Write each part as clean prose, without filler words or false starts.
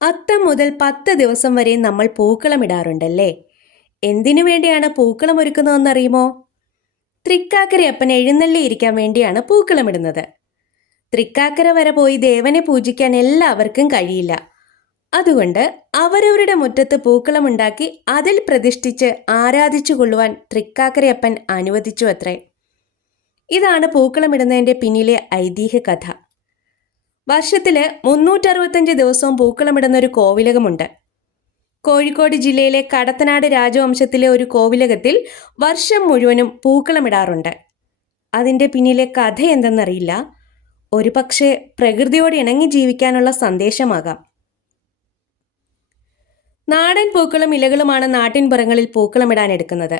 അത്തം മുതൽ 10 ദിവസം വരെ നമ്മൾ പൂക്കളമിടാറുണ്ടല്ലേ? എന്തിനു വേണ്ടിയാണ് പൂക്കളം ഒരുക്കുന്നതെന്നറിയുമോ? തൃക്കാക്കരയപ്പൻ എഴുന്നള്ളിയിരിക്കാൻ വേണ്ടിയാണ് പൂക്കളമിടുന്നത്. തൃക്കാക്കര വരെ പോയി ദേവനെ പൂജിക്കാൻ എല്ലാവർക്കും കഴിയില്ല. അതുകൊണ്ട് അവരവരുടെ മുറ്റത്ത് പൂക്കളമുണ്ടാക്കി അതിൽ പ്രതിഷ്ഠിച്ച് ആരാധിച്ചു കൊള്ളുവാൻ തൃക്കാക്കരയപ്പൻ അനുവദിച്ചു അത്രേ. ഇതാണ് പൂക്കളമിടുന്നതിൻ്റെ പിന്നിലെ ഐതിഹ്യ കഥ. വർഷത്തില് 365 ദിവസവും പൂക്കളമിടുന്ന ഒരു കോവിലകമുണ്ട്. കോഴിക്കോട് ജില്ലയിലെ കടത്തനാട് രാജവംശത്തിലെ ഒരു കോവിലകത്തിൽ വർഷം മുഴുവനും പൂക്കളമിടാറുണ്ട്. അതിൻ്റെ പിന്നിലെ കഥ എന്തെന്നറിയില്ല. ഒരു പക്ഷേ പ്രകൃതിയോട് ഇണങ്ങി ജീവിക്കാനുള്ള സന്ദേശമാകാം. നാടൻ പൂക്കളും ഇലകളുമാണ് നാട്ടിൻപുറങ്ങളിൽ പൂക്കളമിടാൻ എടുക്കുന്നത്.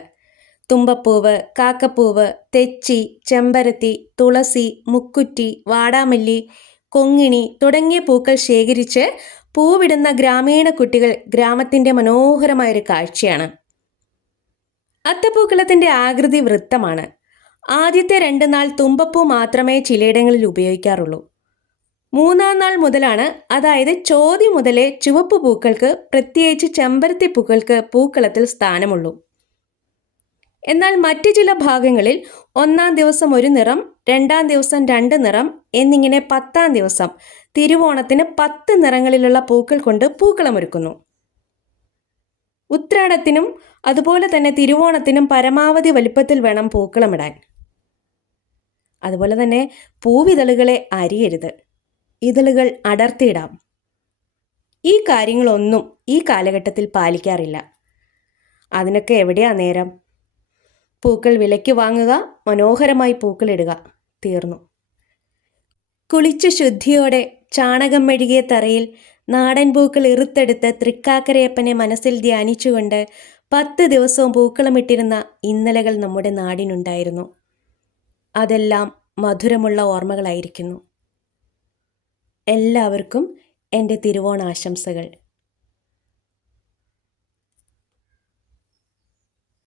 തുമ്പപ്പൂവ്, കാക്കപ്പൂവ്, തെച്ചി, ചെമ്പരത്തി, തുളസി, മുക്കുറ്റി, വാടാമല്ലി, കൊങ്ങിണി തുടങ്ങിയ പൂക്കൾ ശേഖരിച്ച് പൂവിടുന്ന ഗ്രാമീണ കുട്ടികൾ ഗ്രാമത്തിൻ്റെ മനോഹരമായൊരു കാഴ്ചയാണ്. അത്തപ്പൂക്കളത്തിൻ്റെ ആകൃതി വൃത്തമാണ്. ആദ്യത്തെ 2 നാൾ തുമ്പപ്പൂ മാത്രമേ ചിലയിടങ്ങളിൽ ഉപയോഗിക്കാറുള്ളൂ. 3-ാം നാൾ മുതലാണ്, അതായത് ചോതി മുതലേ ചുവപ്പ് പൂക്കൾക്ക്, പ്രത്യേകിച്ച് ചെമ്പരത്തി പൂക്കൾക്ക് പൂക്കളത്തിൽ സ്ഥാനമുള്ളൂ. എന്നാൽ മറ്റു ചില ഭാഗങ്ങളിൽ 1-ാം ദിവസം ഒരു നിറം, 2-ാം ദിവസം 2 നിറം എന്നിങ്ങനെ 10-ാം ദിവസം തിരുവോണത്തിന് 10 നിറങ്ങളിലുള്ള പൂക്കൾ കൊണ്ട് പൂക്കളമൊരുക്കുന്നു. ഉത്രാടത്തിനും അതുപോലെ തന്നെ തിരുവോണത്തിനും പരമാവധി വലിപ്പത്തിൽ വേണം പൂക്കളമിടാൻ. അതുപോലെ തന്നെ പൂവിതളുകളെ അരിയരുത്, ഇതളുകൾ അടർത്തിയിടാം. ഈ കാര്യങ്ങളൊന്നും ഈ കാലഘട്ടത്തിൽ പാലിക്കാറില്ല. അതിനൊക്കെ എവിടെയാ നേരം? പൂക്കൾ വിലയ്ക്ക് വാങ്ങുക, മനോഹരമായി പൂക്കളിടുക, തീർന്നു. കുളിച്ച് ശുദ്ധിയോടെ ചാണകം മെഴുകിയ തറയിൽ നാടൻ പൂക്കൾ ഇറുത്തെടുത്ത് തൃക്കാക്കരയപ്പനെ മനസ്സിൽ ധ്യാനിച്ചുകൊണ്ട് 10 ദിവസവും പൂക്കളമിട്ടിരുന്ന ഇന്നലകൾ നമ്മുടെ നാടിനുണ്ടായിരുന്നു. അതെല്ലാം മധുരമുള്ള ഓർമ്മകളായിരിക്കുന്നു. എല്ലാവർക്കും എൻ്റെ തിരുവോണാശംസകൾ.